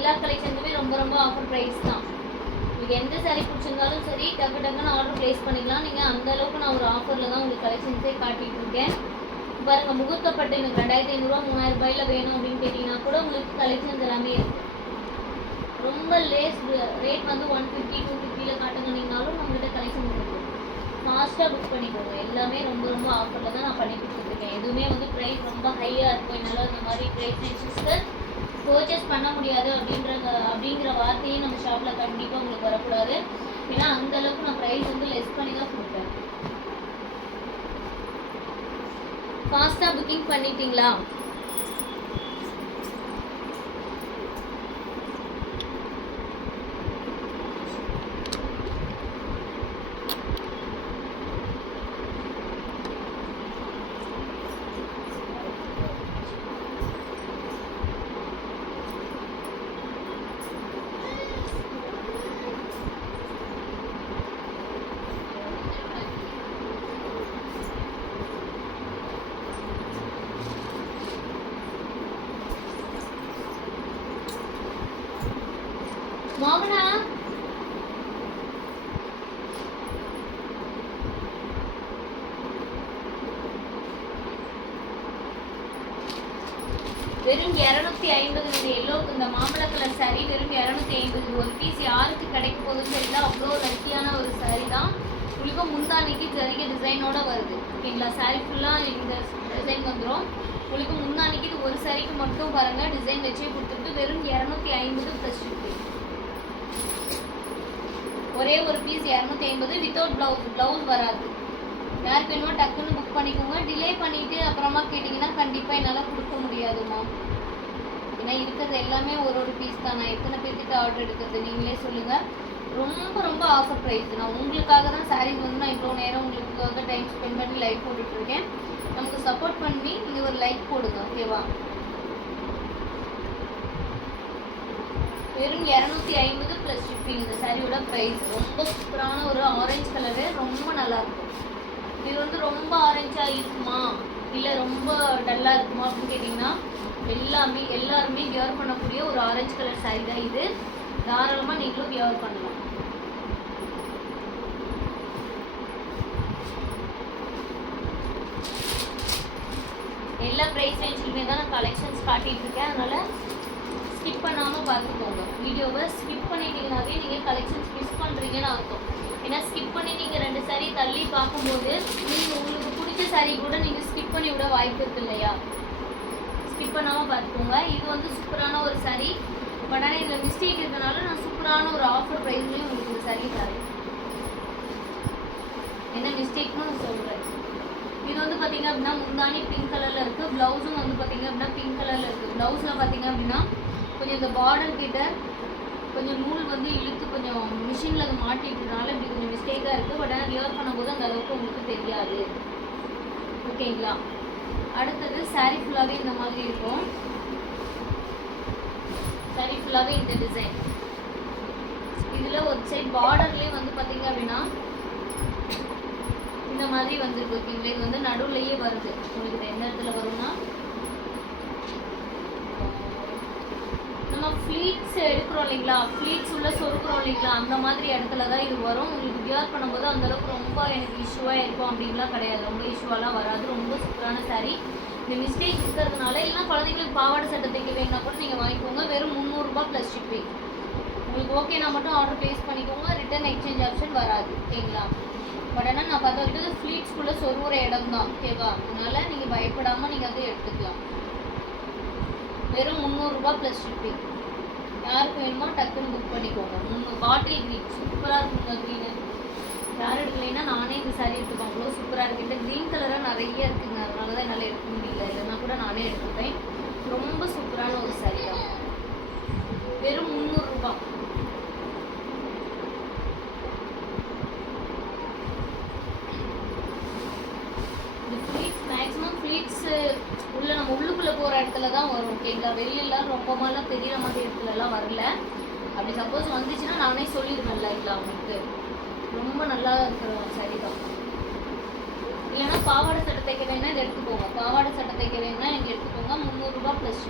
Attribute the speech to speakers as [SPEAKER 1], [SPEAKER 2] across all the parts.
[SPEAKER 1] எல்லா கலெக்ஷனுமே ரொம்ப ரொம்ப ஆஃபர் ப்ரைஸ் தான். உங்களுக்கு எந்த சாரீ பிடிச்சிருந்தாலும் சரி டக்கு டக்குன்னு ஆர்டர் ப்ளேஸ் பண்ணிக்கலாம். நீங்கள் அந்த அளவுக்கு நான் ஒரு ஆஃபரில் தான் உங்களுக்கு கலெக்ஷன்ஸே காட்டிகிட்டு இருக்கேன். பாருங்கள் முகூர்த்தப்பட்டு எனக்கு ரெண்டாயிரத்தி ஐநூறுரூவா மூணாயிரம் ரூபாயில வேணும் அப்படின்னு கேட்டிங்கன்னா கூட உங்களுக்கு கலெக்ஷன்ஸ் எல்லாமே இருக்குது ரொம்ப லேஸ் ரேட் வந்து ஒன் ஃபிஃப்டி டூ ஃபிஃப்டியில் காட்டுங்கன்னீங்கனாலும் நம்மகிட்ட கலெக்ஷன் இருக்கு ஃபாஸ்ட்டாக புக் பண்ணிக்கோங்க. எல்லாமே ரொம்ப ரொம்ப ஆஃபரில் தான் நான் பண்ணி கொடுத்துருக்கேன் எதுவுமே வந்து ப்ரைஸ் ரொம்ப ஹையாக இருக்கும். என்னால் இந்த மாதிரி ப்ரைஸ் சிஸ்டர் பர்ச்சேஸ் பண்ண முடியாது அப்படின்ற அப்படிங்கிற வார்த்தையே நம்ம ஷாப்பில் கண்டிப்பாக உங்களுக்கு வரக்கூடாது. ஏன்னா அந்த அளவுக்கு நான் ப்ரைஸ் வந்து லெஸ் பண்ணி தான் கொடுப்பேன். ஃபாஸ்ட்டாக புக்கிங் பண்ணிட்டீங்களா? மோகனா வெறும் இரநூத்தி ஐம்பது இந்த எல்லோக்கு இந்த மாம்பழ கலர் வெறும் இரநூத்தி ஐம்பது ஒரு பீஸ் யாருக்கு கிடைக்க போகுதுன்னு தெரியல அவ்வளோ லக்கியான ஒரு saree தான். உங்களுக்கு முந்தானைக்கு ஜரிகை டிசைனோட வருது. ஓகேங்களா? saree ஃபுல்லாக இந்த டிசைன் வந்துடும் உங்களுக்கு முந்தானைக்கு இது ஒரு சாரிக்கு மட்டும் பாருங்க டிசைன் வச்சே கொடுத்துட்டு வெறும் இரநூத்தி ஐம்பது ப்ளஸ் ஷிப்பிங் ஒரே ஒரு பீஸ் இரநூத்தி ஐம்பது வித்தவுட் ப்ளவுஸ் ப்ளவுஸ் வராது. யாருக்கு வேணுமோ டக்குன்னு புக் பண்ணிக்கோங்க. டிலே பண்ணிவிட்டு அப்புறமா கேட்டிங்கன்னா கண்டிப்பாக என்னால் கொடுக்க முடியாதுமா ஏன்னா இருக்கிறது எல்லாமே ஒரு ஒரு பீஸ் தான். நான் எத்தனை பேர்த்துக்கு ஆர்டர் எடுக்கிறது நீங்களே சொல்லுங்கள் ரொம்ப ரொம்ப ஆஃபர் ப்ரைஸ் நான் உங்களுக்காக தான் சாரீஸ் வந்து நான் இவ்வளோ நேரம் உங்களுக்காக டைம் ஸ்பெண்ட் பண்ணி லைக் போட்டுட்ருக்கேன் நமக்கு சப்போர்ட் பண்ணி நீங்கள் ஒரு லைக் போடுங்க ஓகேவா வெறும் இரநூத்தி ஐம்பது ப்ளஸ் ஷிப்பிங் இந்த சாரியோட ப்ரைஸ் ரொம்ப சூப்பரான ஒரு ஆரஞ்சு கலரு ரொம்ப நல்லா இருக்கும். இது வந்து ரொம்ப ஆரஞ்சாக இருக்குமா? இல்லை ரொம்ப டல்லாக இருக்குமா அப்படின்னு கேட்டிங்கன்னா எல்லாமே எல்லாருமே வியர் பண்ணக்கூடிய ஒரு ஆரஞ்சு கலர் சாரி தான் இது. தாராளமாக நீங்களும் வியர் பண்ணலாம். எல்லா ப்ரைஸ் ரேஞ்சிலுமே தான் நான் கலெக்ஷன்ஸ் காட்டிகிட்டு இருக்கேன். அதனால் ஸ்கிப் பண்ணாமல் பார்த்துக்கோங்க. வீடியோவை ஸ்கிப் பண்ணிட்டீங்கனாவே நீங்கள் கலெக்ஷன்ஸ் மிஸ் பண்ணுறீங்கன்னு அர்த்தம். ஏன்னா ஸ்கிப் பண்ணி நீங்கள் ரெண்டு saree தள்ளி பார்க்கும்போது நீங்கள் உங்களுக்கு பிடிச்ச saree கூட நீங்கள் ஸ்கிப் பண்ணி விட வாய்ப்பு இருக்கு இல்லையா? ஸ்கிப் பண்ணாமல் பார்த்துக்கோங்க. இது வந்து சூப்பரான ஒரு saree. பட் ஆனால் இதில் மிஸ்டேக் இருக்கனால நான் சூப்பரான ஒரு ஆஃபர் ப்ரைஸ்லேயும் உங்களுக்கு இந்த saree தரேன். என்ன மிஸ்டேக்னு நான் சொல்கிறேன் இது வந்து பார்த்தீங்க அப்படின்னா முந்தானி பிங்க் கலரில் இருக்குது ப்ளவுஸும் வந்து பார்த்தீங்க அப்படின்னா பிங்க் கலரில் இருக்குது ப்ளவுஸில் பார்த்தீங்க அப்படின்னா கொஞ்சம் இந்த பார்டர் கிட்ட கொஞ்சம் நூல் வந்து இழுத்து கொஞ்சம் மிஷினில் அது மாட்டிக்கிறதுனால இப்படி கொஞ்சம் மிஸ்டேக்காக இருக்குது பட் ஆனால் வியர் பண்ணும்போது அந்த அளவுக்கு உங்களுக்கு தெரியாது. ஓகேங்களா? அடுத்தது saree ஃபுல்லாகவே இந்த மாதிரி இருக்கும். Saree ஃபுல்லாகவே இந்த டிசைன் இதில் ஒரு சைட் பார்டர்லேயே வந்து பார்த்தீங்க அப்படின்னா இந்த மாதிரி வந்துருக்கு. ஓகேங்களா? இது வந்து நடுவுலையே வருது. உங்களுக்கு எந்த இடத்துல வரும்னா நம்ம ஃப்ளீட்ஸ் எடுக்கிறோம் இல்லைங்களா? ஃப்ளீட்ஸ் உள்ள சொருக்கிறோம் இல்லைங்களா? அந்த மாதிரி இடத்துல தான் இது வரும். உங்களுக்கு வியர் பண்ணும்போது அந்தளவுக்கு ரொம்ப எனக்கு இஷ்யூவாக இருக்கும் அப்படின்லாம் கிடையாது. ரொம்ப இஷ்யூவெல்லாம் வராது. ரொம்ப சூப்பரான saree. இந்த மிஸ்டேக் இருக்கிறதுனால இல்லைன்னா குழந்தைங்களுக்கு பாவாடை சட்டை தைக்க வேணும்னா கூட நீங்கள் வாங்கிக்கோங்க. வெறும் முந்நூறுரூபா ப்ளஸ் ஷிப்பிங் உங்களுக்கு ஓகேனா மட்டும் ஆர்டர் ப்ளேஸ் பண்ணிக்கோங்க. ரிட்டர்ன் எக்ஸ்சேஞ்ச் ஆப்ஷன் வராது. ஓகேங்களா பட் ஆனால் நான் பார்த்த வரைக்கும் ஃப்ளீட்ஸ்குள்ளே சொருகிற இடம் தான். ஓகேவா அதனால நீங்கள் பயப்படாமல் நீங்கள் அதை எடுத்துக்கலாம். வெறும் முந்நூறுரூபா ப்ளஸ் ஷிப்பிங் யாருக்கு வேணுமோ டக்குன்னு புக் பண்ணிக்கோங்க. முந்நூறு பாட்டில் க்ரீன் சூப்பராக இருக்குங்க க்ரீனு யார் எடுக்கலைன்னா நானே இந்த சாரி எடுத்துப்பேன். அவ்வளோ சூப்பராக இருக்குது இந்த க்ரீன் கலராக நிறைய இருக்குங்க. அதனால தான் என்னால் எடுக்க முடியல. இல்லைன்னா கூட நானே எடுத்துப்பேன். ரொம்ப சூப்பரான ஒரு சாரி தான். வெறும் முந்நூறுரூபா இந்த ஃப்ளீட்ஸ் மேக்ஸிமம் ஃப்ளீட்ஸு உள்ள நம்ம உள்ளுக்குள்ளே போகிற இடத்துல தான் வரும் ஓகேங்களா? வெளியெல்லாம் ரொம்பமாலாம் தெரியிற மாதிரி இடத்துலலாம் வரல. அப்படி சப்போஸ் வந்துச்சுன்னா நானே சொல்லிடுவேன் லைவ்ல அவங்களுக்கு. ரொம்ப நல்லா இருக்கிற சரி தான். இல்லைன்னா பாவாடை சட்டை தைக்க வேணா இதை எடுத்துக்கோங்க பாவாடை சட்டை தைக்க வேணா இங்கே எடுத்துக்கோங்க முந்நூறுரூபா plus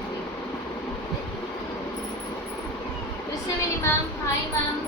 [SPEAKER 1] Krishnaveni ma'am hi ma'am